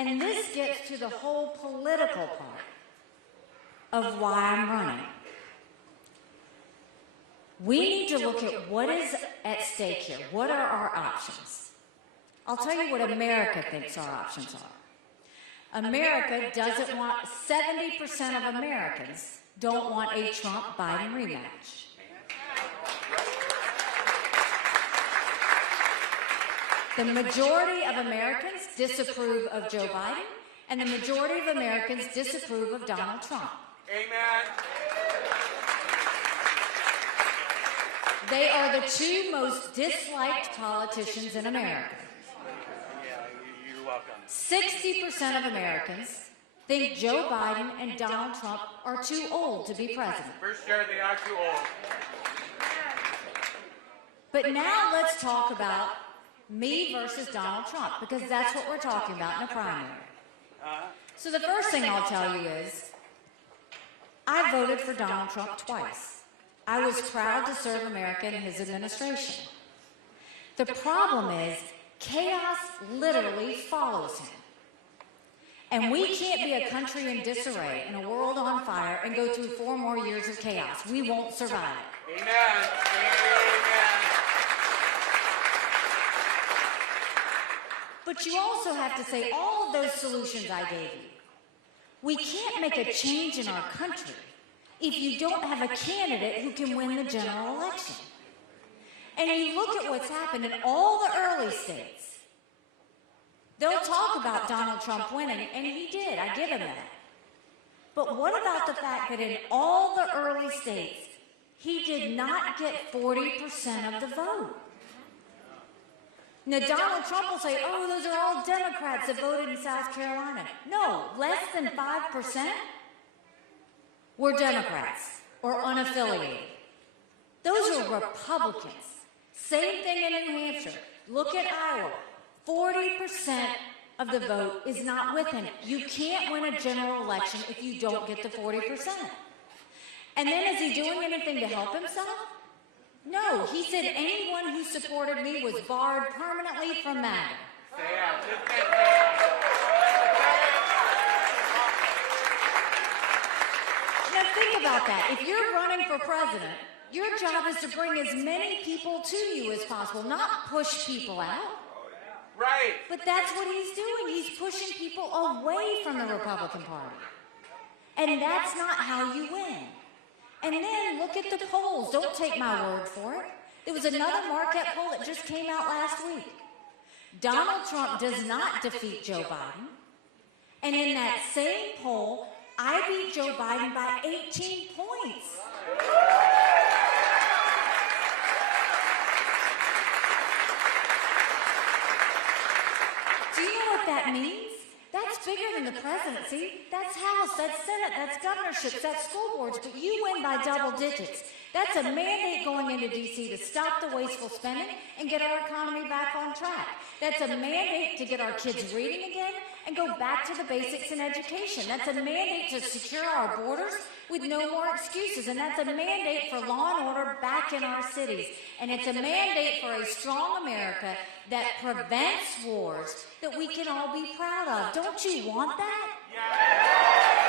And this gets to the whole political part of why I'm running. We need to look at what is at stake here. What are our options? I'll tell you what America thinks our options are. America doesn't want, 70% of Americans don't want a Trump-Biden rematch. The majority of Americans disapprove of Joe Biden, and the majority of Americans disapprove of Donald Trump. Amen. They are the two most disliked politicians in America. Yeah, you're welcome. 60% of Americans think Joe Biden and Donald Trump are too old to be president. For sure, they are too old. But now let's talk about me versus Donald Trump, because that's what we're talking about in a primary. So the first thing I'll tell you is, I voted for Donald Trump twice. I was proud to serve America in his administration. The problem is, chaos literally follows him. And we can't be a country in disarray and a world on fire and go through 4 more years of chaos. We won't survive it. Amen. Amen. But you also have to say all of those solutions I gave you. We can't make a change in our country if you don't have a candidate who can win the general election. And you look at what's happened in all the early states. They'll talk about Donald Trump winning, and he did. I give him that. But what about the fact that in all the early states, he did not get 40% of the vote? Now, Donald Trump will say, oh, those are all Democrats that voted in South Carolina. No, less than 5% were Democrats or unaffiliated. Those are Republicans. Same thing in New Hampshire. Look at Iowa. 40% of the vote is not with him. You can't win a general election if you don't get the 40%. And then is he doing anything to help himself? No, he said anyone who supported me was barred permanently from MAGA. Now think about that. If you're running for president, your job is to bring as many people to you as possible, not push people out. Right. But that's what he's doing. He's pushing people away from the Republican Party. And that's not how you win. And then look at the polls. Don't take my word for it. There was another Marquette poll that just came out last week. Donald Trump does not defeat Joe Biden. And in that same poll, I beat Joe Biden by 18 points. Do you know what that means? That's bigger than the presidency. That's House, that's Senate, that's governorships, that's school boards, but you win by double digits. That's a mandate going into D.C. to stop the wasteful spending and get our economy back on track. That's a mandate to get our kids reading again and go back to the basics in education. That's a mandate to secure our borders with no more excuses. And that's a mandate for law and order back in our cities. And it's a mandate for a strong America that prevents wars that we can all be proud of. Don't you want that? Yeah.